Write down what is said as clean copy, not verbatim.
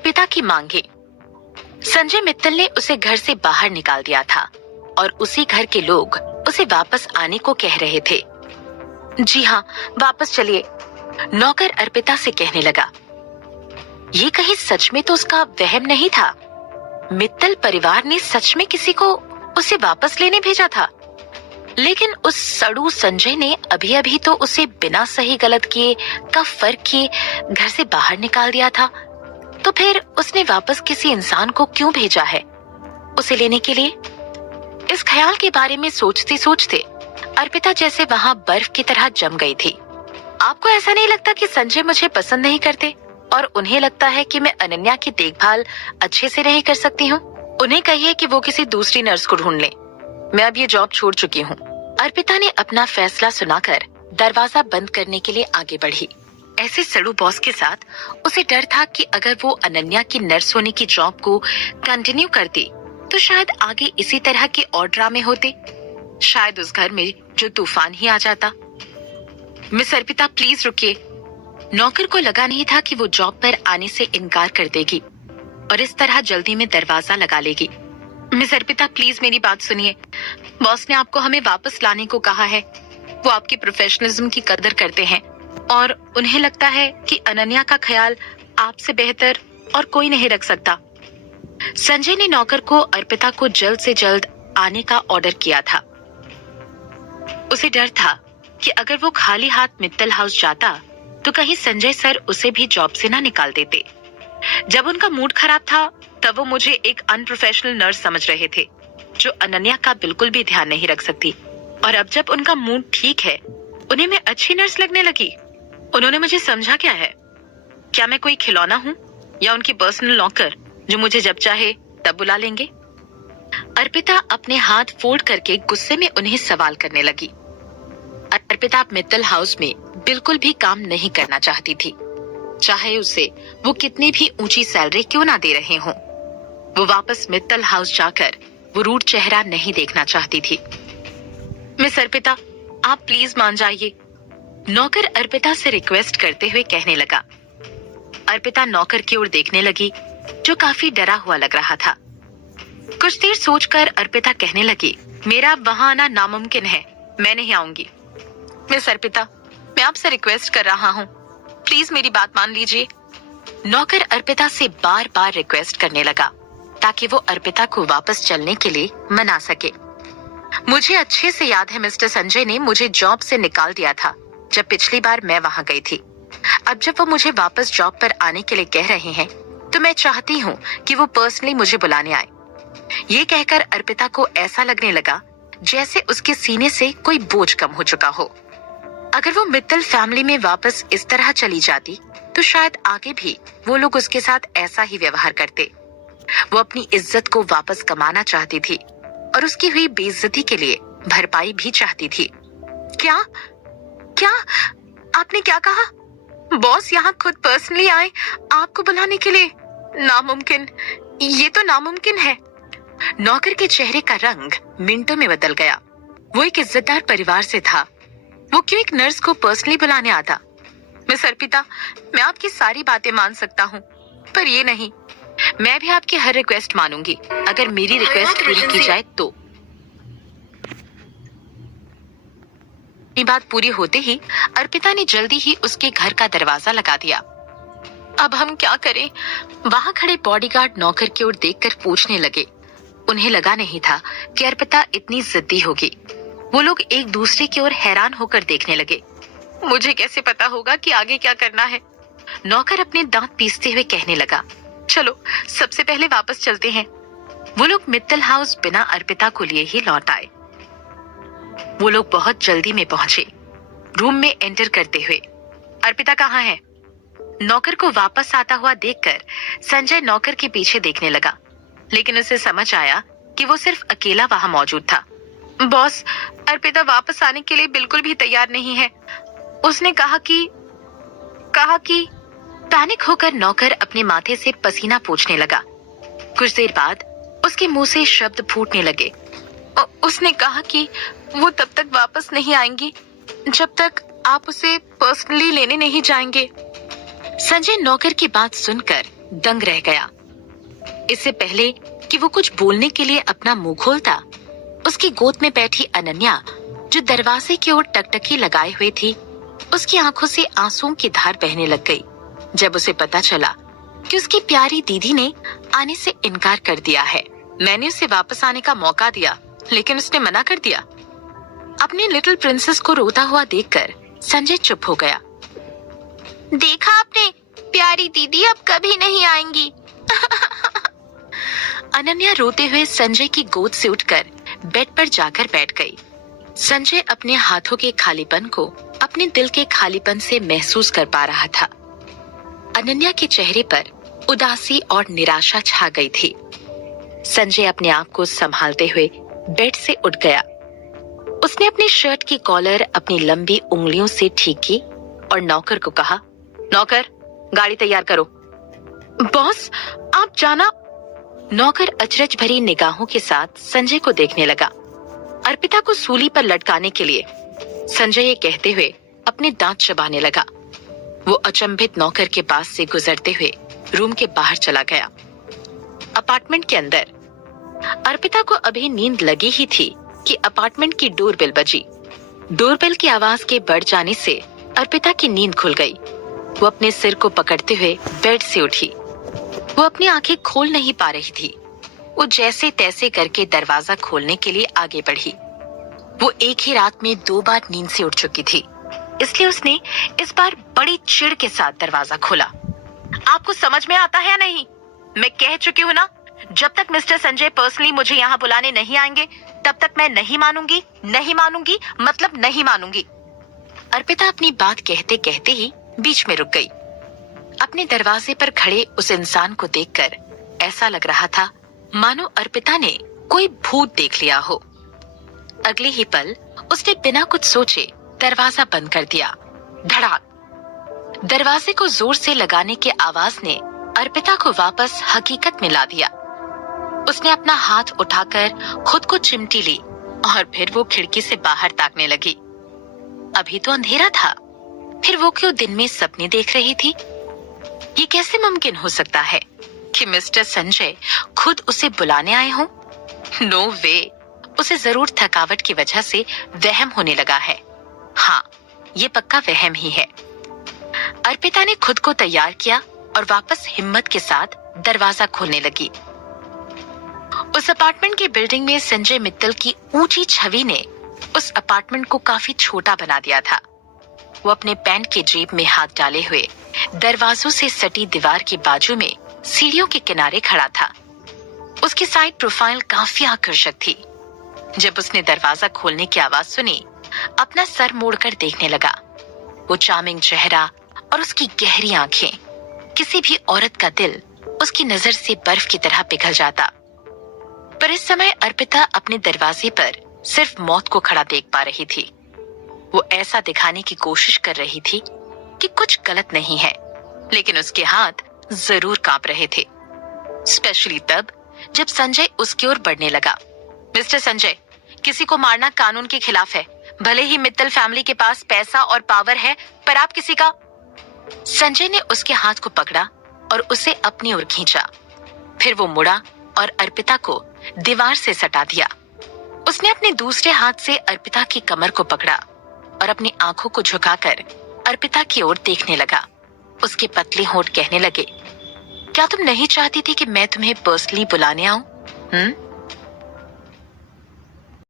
अर्पिता की मांगे। संजय मित्तल ने उसे घर से बाहर निकाल दिया था और उसी घर के लोग उसे वापस आने को कह रहे थे। जी हाँ, वापस चलिए, नौकर अर्पिता से कहने लगा। ये कहीं सच में तो उसका वहम नहीं था। मित्तल परिवार ने सच में किसी को उसे वापस लेने भेजा था, लेकिन उस सड़ू संजय ने अभी अभी तो उसे बिना सही गलत किए का फर्क किए घर से बाहर निकाल दिया था। तो फिर उसने वापस किसी इंसान को क्यों भेजा है उसे लेने के लिए? इस ख्याल के बारे में सोचते सोचते अर्पिता जैसे वहां बर्फ की तरह जम गई थी। आपको ऐसा नहीं लगता कि संजय मुझे पसंद नहीं करते और उन्हें लगता है कि मैं अनन्या की देखभाल अच्छे से नहीं कर सकती हूँ? उन्हें कहिए कि वो किसी दूसरी नर्स को ढूंढ ले। मैं अब ये जॉब छोड़ चुकी हूँ। अर्पिता ने अपना फैसला सुनाकर दरवाजा बंद करने के लिए आगे बढ़ी। ऐसे सड़ू बॉस के साथ उसे डर था कि अगर वो अनन्या की नर्स होने की जॉब को कंटिन्यू करती तो शायद आगे इसी तरह के और ड्रामे होते। शायद उस घर में जो तूफान ही आ जाता। मिस अर्पिता, प्लीज रुकिए। नौकर को लगा नहीं था कि वो जॉब पर आने से इनकार कर देगी और इस तरह जल्दी में दरवाजा लगा लेगी। मिस अर्पिता, प्लीज मेरी बात सुनिए। बॉस ने आपको हमें वापस लाने को कहा है। वो आपकी प्रोफेशनलिज्म की कदर करते हैं और उन्हें लगता है कि अनन्या का ख्याल आपसे बेहतर और कोई नहीं रख सकता। संजय ने नौकर को अर्पिता को जल्द से जल्द आने का ऑर्डर किया था। उसे डर था कि अगर वो खाली हाथ मित्तल हाउस जाता तो कहीं संजय सर उसे भी जॉब से ना निकाल देते। जब उनका मूड खराब था तब वो मुझे एक अनप्रोफेशनल नर्स समझ रहे थे जो अनन्या का बिल्कुल भी ध्यान नहीं रख सकती, और अब जब उनका मूड ठीक है उन्हें मैं अच्छी नर्स लगने लगी। उन्होंने मुझे समझा क्या है? क्या मैं कोई खिलौना हूँ या उनकी पर्सनल नौकर जो मुझे जब चाहे तब बुला लेंगे? अर्पिता अपने हाथ फोल्ड करके गुस्से में उन्हें सवाल करने लगी। अर्पिता मित्तल हाउस में बिल्कुल भी काम नहीं करना चाहती थी, चाहे उसे वो कितनी भी ऊंची सैलरी क्यों ना दे रहे हों। वो वापस मित्तल हाउस जाकर वो रूड चेहरा नहीं देखना चाहती थी। मिस अर्पिता, आप प्लीज मान जाइए, नौकर अर्पिता से रिक्वेस्ट करते हुए कहने लगा। अर्पिता नौकर की ओर देखने लगी जो काफी डरा हुआ लग रहा था। कुछ देर सोचकर अर्पिता कहने लगी, मेरा वहां आना नामुमकिन है, मैं नहीं आऊंगी। मिस अर्पिता, मैं आपसे रिक्वेस्ट कर रहा हूँ, प्लीज मेरी बात मान लीजिए। नौकर अर्पिता से बार बार रिक्वेस्ट करने लगा ताकि वो अर्पिता को वापस चलने के लिए मना सके। मुझे अच्छे से याद है मिस्टर संजय ने मुझे जॉब से निकाल दिया था जब पिछली बार मैं वहां गई थी। अब जब वो मुझे वापस जॉब पर आने के लिए कह रहे हैं तो मैं चाहती हूँ कि वो पर्सनली मुझे बुलाने आए। ये कहकर अर्पिता को ऐसा लगने लगा जैसे उसके सीने से कोई बोझ कम हो चुका हो। अगर वो मित्तल फैमिली में वापस इस तरह चली जाती तो शायद आगे भी वो लोग उसके साथ ऐसा ही व्यवहार करते। वो अपनी इज्जत को वापस कमाना चाहती थी और उसकी हुई बेइज्जती के लिए भरपाई भी चाहती थी। क्या क्या आपने क्या कहा? बॉस यहाँ खुद पर्सनली आए आपको बुलाने के लिए? नामुमकिन, ये तो नामुमकिन है। नौकर के चेहरे का रंग मिनटों में बदल गया। वो एक इज्जतदार परिवार से था, वो क्यों एक नर्स को पर्सनली बुलाने आता? मिस अर्पिता, मैं आपकी सारी बातें मान सकता हूँ, पर ये नहीं। मैं भी आपकी हर रिक्वेस्ट मानूंगी अगर मेरी रिक्वेस्ट पूरी की जाए तो। बात पूरी होते ही अर्पिता ने जल्दी ही उसके घर का दरवाजा लगा दिया। अब हम क्या करें? वहां खड़े बॉडीगार्ड नौकर की ओर देखकर पूछने लगे। उन्हें लगा नहीं था कि अर्पिता इतनी जिद्दी होगी। वो लोग एक दूसरे की ओर हैरान होकर देखने लगे। मुझे कैसे पता होगा कि आगे क्या करना है? नौकर अपने दांत पीसते हुए कहने लगा। चलो सबसे पहले वापस चलते हैं। वो लोग मित्तल हाउस बिना अर्पिता को लिए ही लौट आए। वो लोग बहुत जल्दी में पहुंचे। रूम में एंटर करते हुए, अर्पिता कहाँ है? नौकर को वापस आता हुआ देखकर संजय नौकर के पीछे देखने लगा, लेकिन उसे समझ आया कि वो सिर्फ अकेला वहां मौजूद था। बॉस, अर्पिता वापस आने के लिए बिल्कुल भी तैयार नहीं है। उसने कहा कि पैनिक होकर नौकर अपने माथे से पसीना पोंछने लगा। कुछ देर बाद उसके मुंह से शब्द फूटने लगे। उसने कहा कि वो तब तक वापस नहीं आएंगी जब तक आप उसे पर्सनली लेने नहीं जाएंगे। संजय नौकर की बात सुनकर दंग रह गया। इससे पहले कि वो कुछ बोलने के लिए अपना मुंह खोलता, उसकी गोद में बैठी अनन्या, जो दरवाजे की ओर टकटकी लगाए हुए थी, उसकी आंखों से आंसुओं की धार बहने लग गई जब उसे पता चला कि उसकी प्यारी दीदी ने आने से इनकार कर दिया है। मैंने उसे वापस आने का मौका दिया, लेकिन उसने मना कर दिया। अपनी लिटिल प्रिंसेस को रोता हुआ देखकर संजय चुप हो गया। देखा आपने, प्यारी दीदी अब कभी नहीं आएंगी। अनन्या रोते हुए संजय की गोद से उठकर बेड पर जाकर बैठ गई। संजय अपने हाथों के खालीपन को अपने दिल के खालीपन से महसूस कर पा रहा था। अनन्या के चेहरे पर उदासी और निराशा छा गई थी। संजय अपने आप को संभालते हुए बेड से उठ गया। उसने अपनी शर्ट की कॉलर अपनी लंबी उंगलियों से ठीक की और नौकर को कहा, नौकर, गाड़ी तैयार करो। बॉस, आप जाना। नौकर अचरज भरी निगाहों के साथ संजय को देखने लगा। अर्पिता को सूली पर लटकाने के लिए। संजय ये कहते हुए अपने दांत चबाने लगा। वो अचंभित नौकर के पास से गुजरते हुए रूम के बाहर चला गया। अपार्टमेंट के अंदर अर्पिता को अभी नींद लगी ही थी कि अपार्टमेंट की डोरबेल बजी। डोरबेल की आवाज के बढ़ जाने से अर्पिता की नींद खुल गई। वो अपने सिर को पकड़ते हुए बेड से उठी। वो अपनी आंखें खोल नहीं पा रही थी। वो जैसे तैसे करके दरवाजा खोलने के लिए आगे बढ़ी। वो एक ही रात में 2 बार नींद से उठ चुकी थी, इसलिए उसने इस बार बड़ी चिढ़ के साथ दरवाजा खोला। आपको समझ में आता है या नहीं? मैं कह चुकी हूँ ना, जब तक मिस्टर संजय पर्सनली मुझे यहाँ बुलाने नहीं आएंगे, तब तक मैं नहीं मानूंगी, नहीं मानूंगी, मतलब नहीं मानूंगी। अर्पिता अपनी बात कहते कहते ही बीच में रुक गई। अपने दरवाजे पर खड़े उस इंसान को देखकर ऐसा लग रहा था मानो अर्पिता ने कोई भूत देख लिया हो। अगले ही पल उसने बिना कुछ सोचे दरवाजा बंद कर दिया। धड़ाक। दरवाजे को जोर से लगाने की आवाज ने अर्पिता को वापस हकीकत में ला दिया। उसने अपना हाथ उठाकर खुद को चिमटी ली और फिर वो खिड़की से बाहर ताकने लगी। अभी तो अंधेरा था, फिर वो क्यों दिन में सपने देख रही थी? ये कैसे मुमकिन हो सकता है कि मिस्टर संजय खुद उसे बुलाने आए हों? नो वे। उसे जरूर थकावट की वजह से वहम होने लगा है। हाँ, ये पक्का वहम ही है। अर्पिता ने खुद को तैयार किया और वापस हिम्मत के साथ दरवाजा खोलने लगी। उस अपार्टमेंट की बिल्डिंग में संजय मित्तल की ऊंची छवि ने उस अपार्टमेंट को काफी छोटा बना दिया था। वो अपने पैंट के जेब में हाथ डाले हुए दरवाजों से सटी दीवार के बाजू में सीढ़ियों के किनारे खड़ा था। उसकी साइड प्रोफाइल काफी आकर्षक थी। जब उसने दरवाजा खोलने की आवाज सुनी, अपना सर मोड़कर देखने लगा। वो चार्मिंग चेहरा और उसकी गहरी आंखें, किसी भी औरत का दिल उसकी नजर से बर्फ की तरह पिघल जाता। पर इस समय अर्पिता अपने दरवाजे पर सिर्फ मौत को खड़ा देख पा रही थी। वो ऐसा दिखाने की कोशिश कर रही थी कि कुछ गलत नहीं है, लेकिन उसके हाथ जरूर कांप रहे थे। स्पेशली तब जब संजय उसकी ओर बढ़ने लगा। मिस्टर संजय, किसी को मारना कानून के खिलाफ है। भले ही मित्तल फैमिली के पास पैसा और पावर है, पर आप किसी का। संजय ने उसके हाथ को पकड़ा और उसे अपनी ओर खींचा। फिर वो मुड़ा और अर्पिता को दीवार से सटा दिया। उसने अपने दूसरे हाथ से अर्पिता की कमर को पकड़ा और अपनी आंखों को झुकाकर अर्पिता की ओर देखने लगा। उसके पतले होंठ कहने लगे, क्या तुम नहीं चाहती थी कि मैं तुम्हें पर्सनली बुलाने आऊं?